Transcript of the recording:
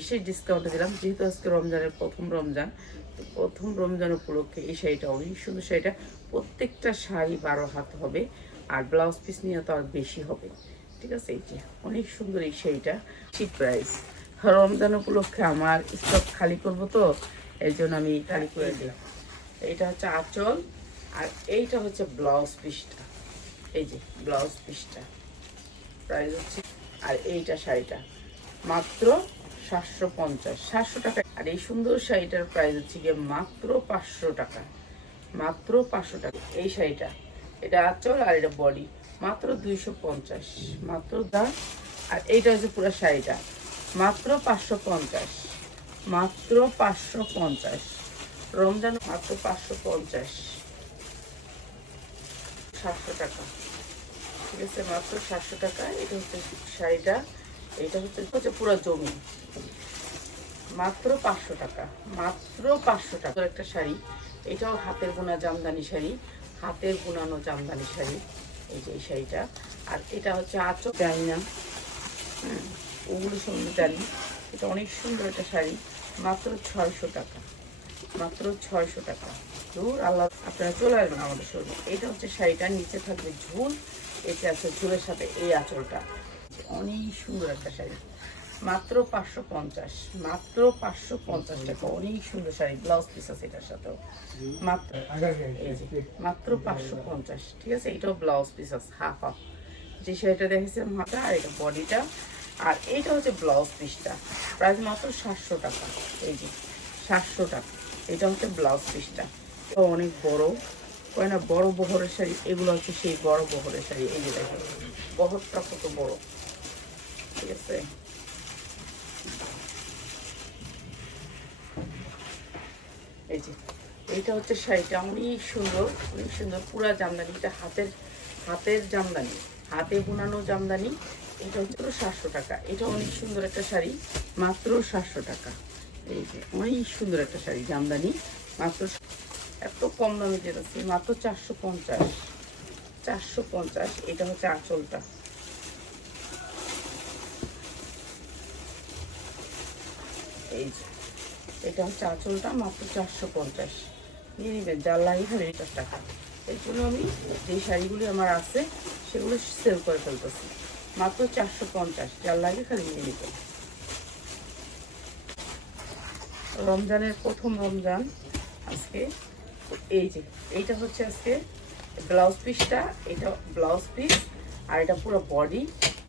বিশেষ ডিসকাউন্টে দিলাম। যেহেতু আজকে রমজানের প্রথম রমজান প্রথম রমজান উপলক্ষে এই শাড়িটা অনেক সুন্দর শাড়িটা। প্রত্যেকটা শাড়ি বারো হাত হবে, আর ব্লাউজ পিস নিয়ে তো আর বেশি হবে। ঠিক আছে? এই যে, অনেক সুন্দর এই শাড়িটা। চিপ প্রাইস রমজান উপলক্ষে আমার স্টক খালি করব তো, এই জন্য আমি খালি করে দিলাম। এইটা হচ্ছে আঁচল, আর এইটা হচ্ছে ব্লাউজ পিসটা এই যে ব্লাউজ পিসটা প্রাইস হচ্ছে, আর এইটা শাড়িটা। মাত্র সাতশো পঞ্চাশ, সাতশো টাকা। আর এই সুন্দর শাড়িটার প্রাইস হচ্ছে গিয়ে মাত্র পাঁচশো টাকা, মাত্র পাঁচশো টাকা। এই শাড়িটা, এটা আঁচল আর এটা বডি মাত্র দুইশো পঞ্চাশ, মাত্র দা আর এইটা হচ্ছে পুরো শাড়িটা, মাত্র পাঁচশো পঞ্চাশ, মাত্র পাঁচশো পঞ্চাশ। রমজান মাত্র পাঁচশো পঞ্চাশ। সাতশো টাকা, ঠিক আছে? মাত্র সাতশো টাকা। এটা হচ্ছে শাড়িটা। এটা হচ্ছে হচ্ছে পুরো জমি। মাত্র পাঁচশো টাকা। মাত্র পাঁচশো টাকা। একটা শাড়ি। এটাও হাতের বোনা জামদানি শাড়ি। হাতের বোনানো জামদানি শাড়ি। এই যে এই শাড়িটা। আর এটা হচ্ছে আচক জানি না। ওগুলো সম্বন্ধে জানি। এটা অনেক সুন্দর একটা শাড়ি। মাত্র ছয়শো টাকা। মাত্র ছয়শো টাকা। দূর আল্লাহ, আপনারা চলে আসবেন আমাদের শোরুমে। এটা হচ্ছে শাড়িটা নিচে থাকবে ঝুল। এটা আছে ঝুলের সাথে এই আঁচলটা। অনেক সুন্দর একটা শাড়ি। মাত্র পাঁচশো পঞ্চাশ, মাত্র পাঁচশো পঞ্চাশ টাকা। অনেক সুন্দর শাড়ি ব্লাউজ পিস আছে এটার সাথেও। মাত্র মাত্র পাঁচশো পঞ্চাশ, ঠিক আছে? এটাও ব্লাউজ পিস আছে হাফ হাফ যে শাড়িটা মাথা আর এটা বডিটা আর এইটা হচ্ছে ব্লাউজ পিসটা প্রাইস মাত্র সাতশো টাকা। এই যে, সাতশো টাকা। এটা হচ্ছে ব্লাউজ পিসটা অনেক বড়। কয় না, বড় বহরের শাড়ি, এগুলো হচ্ছে সেই বড় বহরের শাড়ি। এই যে দেখেন, বহরটা কত বড়। ঠিক আছে এই যে, এইটা হচ্ছে শাড়িটা। অনেক সুন্দর অনেক সুন্দর। পুরা জামদানি। এটা হাতের হাতের জামদানি। হাতে বোনানো জামদানি। এটা হচ্ছে সাতশো টাকা। এটা অনেক সুন্দর একটা শাড়ি। মাত্র সাতশো টাকা। এই যে, অনেক সুন্দর একটা শাড়ি জামদানি। মাত্র এত কম দামে যেতেছে মাত্র চারশো পঞ্চাশ। চারশো পঞ্চাশ, এটা হচ্ছে আঁচলটা। এই যে, এটা হচ্ছে আঁচলটা, মাত্র চারশো পঞ্চাশ। নিয়ে নেবেন খালি পঞ্চাশ টাকা। এর জন্য আমি যে শাড়িগুলি আমার আছে, সেগুলো সেল করে ফেলতেছি। মাত্র চারশো পঞ্চাশ যার লাগে খালি নিয়ে নেবেন। রমজানের প্রথম রমজান আজকে, এই যে, এইটা হচ্ছে আজকে ব্লাউজ পিসটা, এটা ব্লাউজ পিস, আর এটা পুরো বডি